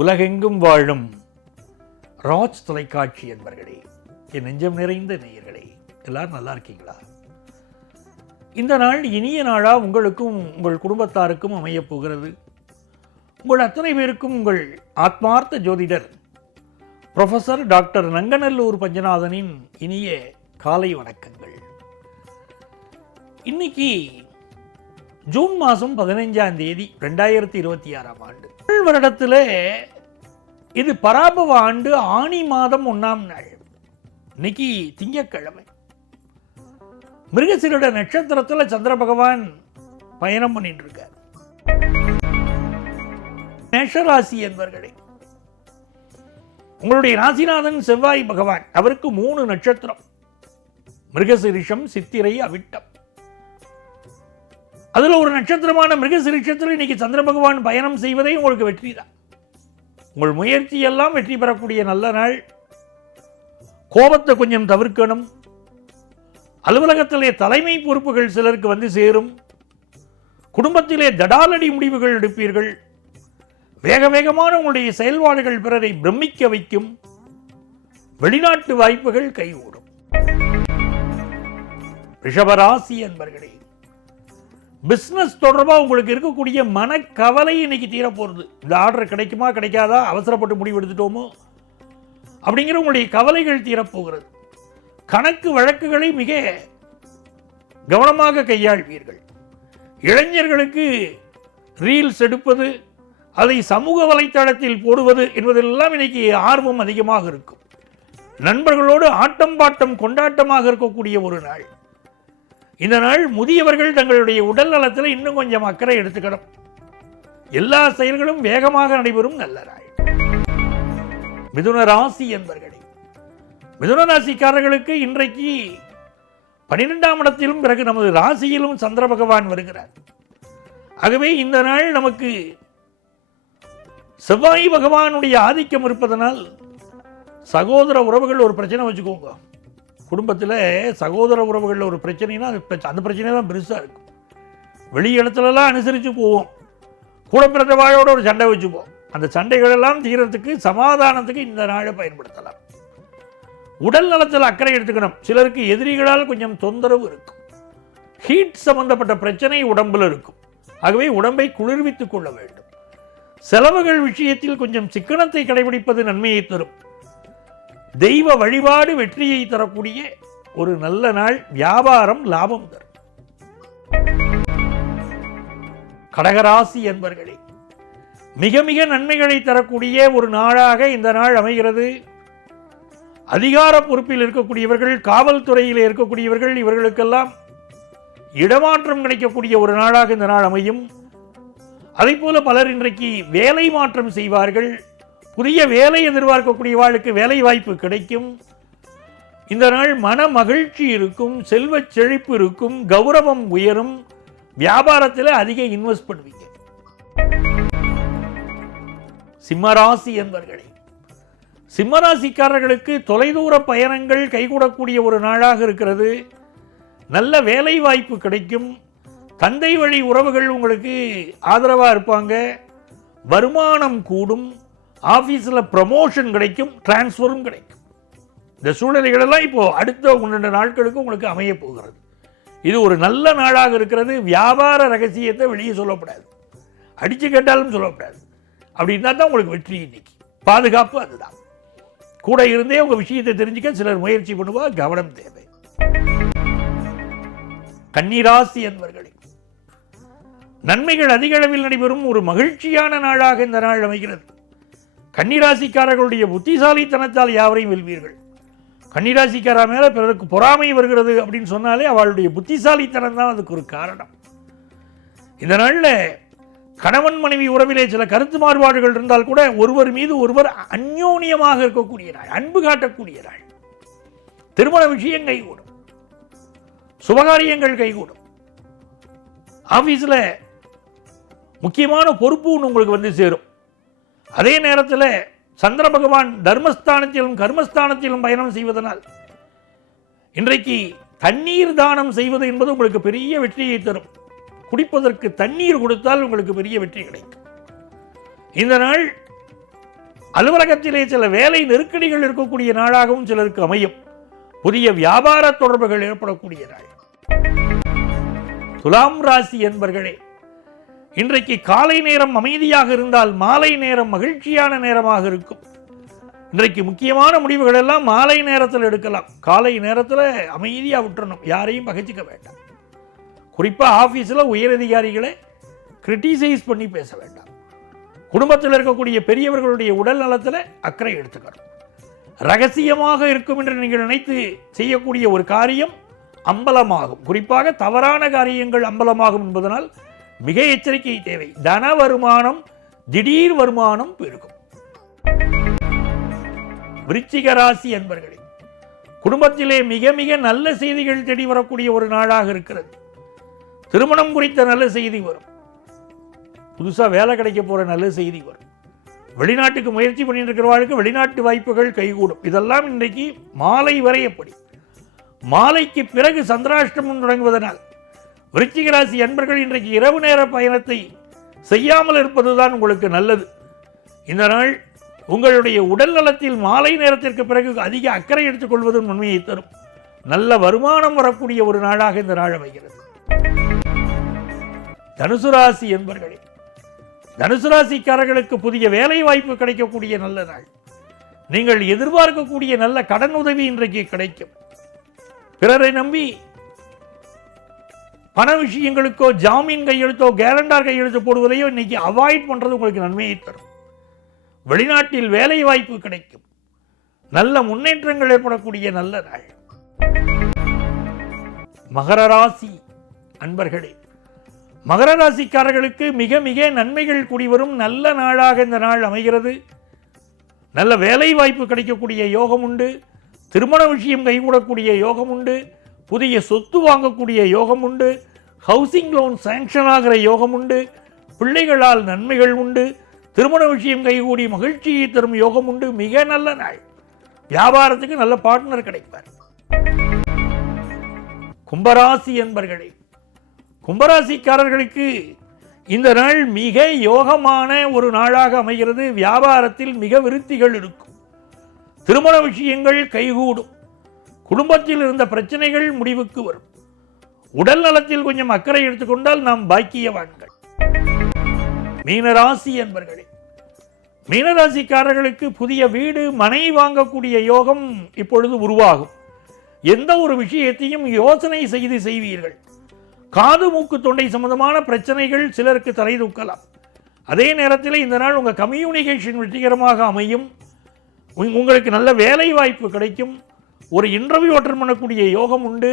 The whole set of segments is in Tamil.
உலகெங்கும் வாழும் ராஜ் தொலைக்காட்சி என்பர்களே, என் நெஞ்சம் நிறைந்த நேயர்களே, எல்லாரும் நல்லா இருக்கீங்களா? இந்த நாள் இனிய நாளா உங்களுக்கும் உங்கள் குடும்பத்தாருக்கும் அமையப் போகிறது. உங்கள் அத்தனை பேருக்கும் உங்கள் ஆத்மார்த்த ஜோதிடர் ப்ரொஃபஸர் டாக்டர் நங்கநல்லூர் பஞ்சநாதனின் இனிய காலை வணக்கங்கள். இன்னைக்கு ஜூன் மாதம் 15ஆம் தேதி 2026ஆம் ஆண்டு. வருடத்தில் இது பராபவ ஆண்டு ஆனி மாதம் 1ஆம் நாள். இன்னைக்கு திங்கட்கிழமை. மிருகசீரிட நட்சத்திரத்தில் சந்திர பகவான் பயணம் பண்ணிட்டு இருக்கார். மேஷராசி என்பர்களே, உங்களுடைய ராசிநாதன் செவ்வாய் பகவான், அவருக்கு 3 நட்சத்திரம்: மிருகசீரிஷம், சித்திரை, அவிட்டம். அதில் ஒரு நட்சத்திரமான மிருகசீரிஷத்தில் இன்னைக்கு சந்திர பகவான் பயணம் செய்வதே உங்களுக்கு வெற்றி தான். உங்கள் முயற்சியெல்லாம் வெற்றி பெறக்கூடிய நல்ல நாள். கோபத்தை கொஞ்சம் தவிர்க்கணும். அலுவலகத்திலே தலைமை பொறுப்புகள் சிலருக்கு வந்து சேரும். குடும்பத்திலே தடாலடி முடிவுகள் எடுப்பீர்கள். வேக வேகமான உங்களுடைய செயல்பாடுகள் பிறரை பிரமிக்க வைக்கும். வெளிநாட்டு வாய்ப்புகள் கைகூடும். ரிஷபராசி என்பர்களே, பிஸ்னஸ் தொடர்பாக உங்களுக்கு இருக்கக்கூடிய மனக்கவலை இன்னைக்கு தீரப்போகிறது. இந்த ஆர்டர் கிடைக்குமா கிடைக்காதா, அவசரப்பட்டு முடிவு எடுத்துட்டோமோ அப்படிங்கிற உங்களுடைய கவலைகள் தீரப்போகிறது. கணக்கு வழக்குகளை மிக கவனமாக கையாள்வீர்கள். இளைஞர்களுக்கு ரீல்ஸ் எடுப்பது, அதை சமூக வலைத்தளத்தில் போடுவது என்பதெல்லாம் இன்னைக்கு ஆர்வம் அதிகமாக இருக்கும். நண்பர்களோடு ஆட்டம் பாட்டம் கொண்டாட்டமாக இருக்கக்கூடிய ஒரு நாள். இந்த நாள் முதியவர்கள் தங்களுடைய உடல் நலத்தில் இன்னும் கொஞ்சம் அக்கறை எடுத்துக்கணும். எல்லா செயல்களும் வேகமாக நடைபெறும் நல்ல நாள். மிதுன ராசி என்பர்களே, மிதுன ராசிக்காரர்களுக்கு இன்றைக்கு 12ஆம் இடத்திலும் பிறகு நமது ராசியிலும் சந்திர பகவான் வருகிறார். ஆகவே இந்த நாள் நமக்கு செவ்வாய் பகவானுடைய ஆதிக்கம் இருப்பதனால் சகோதர உறவுகள் ஒரு பிரச்சனை வச்சுக்கோங்க. குடும்பத்தில் சகோதர உறவுகளில் ஒரு பிரச்சனைனா அந்த பிரச்சனை தான் பெருசாக இருக்கும். வெளி இடத்துலலாம் அனுசரித்து போவோம். கூட பிறந்த வாழோட ஒரு சண்டை வச்சுப்போம். அந்த சண்டைகளெல்லாம் தீரத்துக்கு, சமாதானத்துக்கு இந்த நாளை பயன்படுத்தலாம். உடல் நலத்தில் அக்கறை எடுத்துக்கணும். சிலருக்கு எதிரிகளால் கொஞ்சம் தொந்தரவு இருக்கும். ஹீட் சம்பந்தப்பட்ட பிரச்சனை உடம்பில் இருக்கும். ஆகவே உடம்பை குளிர்வித்துக் கொள்ள வேண்டும். செலவுகள் விஷயத்தில் கொஞ்சம் சிக்கனத்தை கடைபிடிப்பது நன்மையை தரும். தெய்வ வழிபாடு வெற்றியை தரக்கூடிய ஒரு நல்ல நாள். வியாபாரம் லாபம் தரும். கடகராசி என்பர்களே, மிக மிக நன்மைகளை தரக்கூடிய ஒரு நாளாக இந்த நாள் அமைகிறது. அதிகார பொறுப்பில் இருக்கக்கூடியவர்கள், காவல்துறையில் இருக்கக்கூடியவர்கள், இவர்களுக்கெல்லாம் இடமாற்றம் கிடைக்கக்கூடிய ஒரு நாளாக இந்த நாள் அமையும். அதே போல பலர் இன்றைக்கு வேலை மாற்றம் செய்வார்கள். புதிய வேலை எதிர்பார்க்கக்கூடிய வாழ்க்கை வேலை வாய்ப்பு கிடைக்கும். இந்த நாள் மன மகிழ்ச்சி இருக்கும். செல்வ செழிப்பு இருக்கும். கௌரவம் உயரும். வியாபாரத்தில் அதிக இன்வெஸ்ட் பண்ணுவீங்க. சிம்மராசி என்பர்களே, சிம்மராசிக்காரர்களுக்கு தொலைதூர பயணங்கள் கைகூடக்கூடிய ஒரு நாளாக இருக்கிறது. நல்ல வேலை வாய்ப்பு கிடைக்கும். தந்தை வழி உறவுகள் உங்களுக்கு ஆதரவாக இருப்பாங்க. வருமானம் கூடும். ஆஃபீஸில் ப்ரமோஷன் கிடைக்கும். டிரான்ஸ்ஃபரும் கிடைக்கும். இந்த சூழ்நிலைகளெல்லாம் இப்போ அடுத்த 2 நாட்களுக்கு உங்களுக்கு அமைய போகிறது. இது ஒரு நல்ல நாளாக இருக்கிறது. வியாபார ரகசியத்தை வெளியே சொல்லப்படாது. அடித்து கேட்டாலும் சொல்லப்படாது. அப்படின்னா தான் உங்களுக்கு வெற்றி. இன்னைக்கு பாதுகாப்பு அதுதான். கூட இருந்தே உங்கள் விஷயத்தை தெரிஞ்சுக்க சிலர் முயற்சி பண்ணுவா. கவனம் தேவை. கன்னிராசி என்பர்களே, நன்மைகள் அதிக அளவில் நடைபெறும் ஒரு மகிழ்ச்சியான நாளாக இந்த நாள் அமைகிறது. கன்னிராசிக்காரர்களுடைய புத்திசாலித்தனத்தால் யாவரையும் வெல்வீர்கள். கன்னிராசிக்கார மேலே பிறருக்கு பொறாமை வருகிறது அப்படின்னு சொன்னாலே அவளுடைய புத்திசாலித்தனம் தான் அதுக்கு ஒரு காரணம். இந்த நாளில் கணவன் மனைவி உறவிலே சில கருத்து மாறுபாடுகள் இருந்தால் கூட ஒருவர் மீது ஒருவர் அந்யோன்யமாக இருக்கக்கூடிய நாள், அன்பு காட்டக்கூடிய நாள். திருமண விஷயம் கைகூடும். சுபகாரியங்கள் கைகூடும். ஆஃபீஸில் முக்கியமான பொறுப்பு ஒன்று உங்களுக்கு வந்து சேரும். அதே நேரத்தில் சந்திர பகவான் தர்மஸ்தானத்திலும் கர்மஸ்தானத்திலும் பயணம் செய்வதனால் இன்றைக்கு தண்ணீர் தானம் செய்வது என்பது உங்களுக்கு பெரிய வெற்றியை தரும். குடிப்பதற்கு தண்ணீர் கொடுத்தால் உங்களுக்கு பெரிய வெற்றி கிடைக்கும். இந்த நாள் அலுவலகத்திலே சில வேலை நெருக்கடிகள் இருக்கக்கூடிய நாளாகவும் சிலருக்கு அமையும். புதிய வியாபார தொடர்புகள் ஏற்படக்கூடிய நாள். துலாம் ராசி என்பர்களே, இன்றைக்கு காலை நேரம் அமைதியாக இருந்தால் மாலை நேரம் மகிழ்ச்சியான நேரமாக இருக்கும். இன்றைக்கு முக்கியமான முடிவுகள் எல்லாம் மாலை நேரத்தில் எடுக்கலாம். காலை நேரத்தில் அமைதியாக விட்டுறணும், யாரையும் பகைச்சிக்க வேண்டாம். குறிப்பாக ஆஃபீஸில் உயரதிகாரிகளை கிரிட்டிசைஸ் பண்ணி பேச வேண்டாம். குடும்பத்தில் இருக்கக்கூடிய பெரியவர்களுடைய உடல் நலத்தில் அக்கறை எடுத்துக்கணும். ரகசியமாக இருக்கும் என்று நீங்கள் நினைத்து செய்யக்கூடிய ஒரு காரியம் அம்பலமாகும். குறிப்பாக தவறான காரியங்கள் அம்பலமாகும் என்பதனால் மிக எச்சரிக்கை தேவை. தன வருமானம், திடீர் வருமானம் பெருகும். விருச்சிக ராசி என்பர்களே, குடும்பத்திலே மிக மிக நல்ல செய்திகள் தேடி வரக்கூடிய ஒரு நாளாக இருக்கிறது. திருமணம் குறித்த நல்ல செய்தி வரும். புதுசாக வேலை கிடைக்க போகிற நல்ல செய்தி வரும். வெளிநாட்டுக்கு முயற்சி பண்ணிட்டு இருக்கிறவர்களுக்கு வெளிநாட்டு வாய்ப்புகள் கைகூடும். இதெல்லாம் இன்றைக்கு மாலை வரை எப்படி. மாலைக்கு பிறகு சந்திராஷ்டமம் தொடங்குவதனால் விருச்சிக ராசி அன்பர்கள் இன்றைக்கு இரவு நேர பயணத்தை செய்யாமல் இருப்பதுதான் உங்களுக்கு நல்லது. இந்த நாள் உங்களுடைய உடல் நலத்தில் மாலை நேரத்திற்கு பிறகு அதிக அக்கறை எடுத்துக்கொள்வதும் நன்மையை தரும். நல்ல வருமானம் வரக்கூடிய ஒரு நாளாக இந்த நாள் அமைகிறது. தனுசு ராசி என்பர்களே, தனுசு ராசிக்காரர்களுக்கு புதிய வேலை வாய்ப்பு கிடைக்கக்கூடிய நல்ல நாள். நீங்கள் எதிர்பார்க்கக்கூடிய நல்ல கடன் உதவி இன்றைக்கு கிடைக்கும். பிறரை நம்பி பண விஷயங்களுக்கோ ஜாமீன் கையெழுத்தோ கேரண்டார் கையெழுத்து போடுவதையோ இன்னைக்கு அவாய்ட் பண்றது உங்களுக்கு நன்மையை தரும். வெளிநாட்டில் வேலை வாய்ப்பு கிடைக்கும். நல்ல முன்னேற்றங்கள் ஏற்படக்கூடிய நல்ல நாள். மகர ராசி அன்பர்களே, மகர ராசிக்காரர்களுக்கு மிக மிக நன்மைகள் கூடி வரும் நல்ல நாளாக இந்த நாள் அமைகிறது. நல்ல வேலை வாய்ப்பு கிடைக்கக்கூடிய யோகம் உண்டு. திருமண விஷயம் கைகூடக்கூடிய யோகம் உண்டு. புதிய சொத்து வாங்கக்கூடிய யோகம் உண்டு. ஹவுசிங் லோன் சாங்ஷன் ஆகிற யோகம் உண்டு. பிள்ளைகளால் நன்மைகள் உண்டு. திருமண விஷயம் கைகூடி மகிழ்ச்சியை தரும் யோகம் உண்டு. மிக நல்ல நாள். வியாபாரத்துக்கு நல்ல பார்ட்னர் கிடைப்பார். கும்பராசி என்பர்களே, கும்பராசிக்காரர்களுக்கு இந்த நாள் மிக யோகமான ஒரு நாளாக அமைகிறது. வியாபாரத்தில் மிக விருத்திகள் இருக்கும். திருமண விஷயங்கள் கைகூடும். குடும்பத்தில் இருந்த பிரச்சனைகள் முடிவுக்கு வரும். உடல் நலத்தில் கொஞ்சம் அக்கறை எடுத்துக்கொண்டால் நாம் பாக்கியவான்கள். மீனராசி என்பர்களே, மீனராசிக்காரர்களுக்கு புதிய வீடு மனை வாங்கக்கூடிய யோகம் இப்பொழுது உருவாகும். எந்த ஒரு விஷயத்தையும் யோசனை செய்து செய்வீர்கள். காது மூக்கு தொண்டை சம்பந்தமான பிரச்சனைகள் சிலருக்கு தலை தூக்கலாம். அதே நேரத்தில் இந்த நாள் உங்கள் கம்யூனிகேஷன் வெற்றிகரமாக அமையும். உங்களுக்கு நல்ல வேலை வாய்ப்பு கிடைக்கும். ஒரு இன்டர்வியூ அட்டெண்ட் பண்ணக்கூடிய யோகம் உண்டு.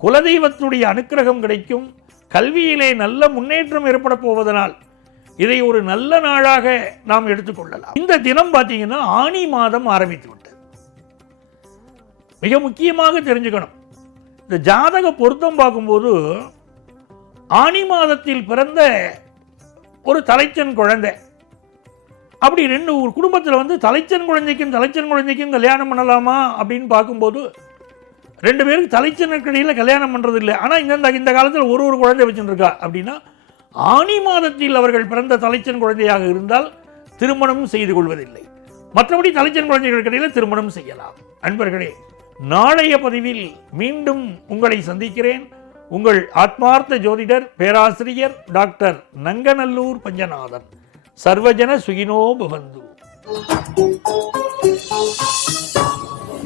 குலதெய்வத்துடைய அனுக்கிரகம் கிடைக்கும். கல்வியிலே நல்ல முன்னேற்றம் ஏற்பட போவதனால் இதை ஒரு நல்ல நாளாக நாம் எடுத்துக்கொள்ளலாம். இந்த தினம் பார்த்தீங்கன்னா ஆனி மாதம் ஆரம்பித்து விட்டது. மிக முக்கியமாக தெரிஞ்சுக்கணும், இந்த ஜாதக பொருத்தம் பார்க்கும்போது ஆனி மாதத்தில் பிறந்த ஒரு தலைச்சன் குழந்தை, அப்படி ரெண்டு ஒரு குடும்பத்தில் தலைச்சன் குழந்தைக்கும் கல்யாணம் பண்ணலாமா அப்படின்னு பார்க்கும்போது ரெண்டு பேருக்கு தலைச்சனுக்கு இடையில் கல்யாணம் பண்ணுறது இல்லை. ஆனால் இந்த காலத்தில் ஒரு குழந்தை வச்சுருக்கா அப்படின்னா ஆனி மாதத்தில் அவர்கள் பிறந்த தலைச்சன் குழந்தையாக இருந்தால் திருமணம் செய்து கொள்வதில்லை. மற்றபடி தலைச்சன் குழந்தைகளுக்கு இடையில் திருமணம் செய்யலாம். அன்பர்களே, நாளைய பதிவில் மீண்டும் உங்களை சந்திக்கிறேன். உங்கள் ஆத்மார்த்த ஜோதிடர் பேராசிரியர் டாக்டர் நங்கநல்லூர் பஞ்சநாதன். சர்வஜன சுகினோ பவந்து.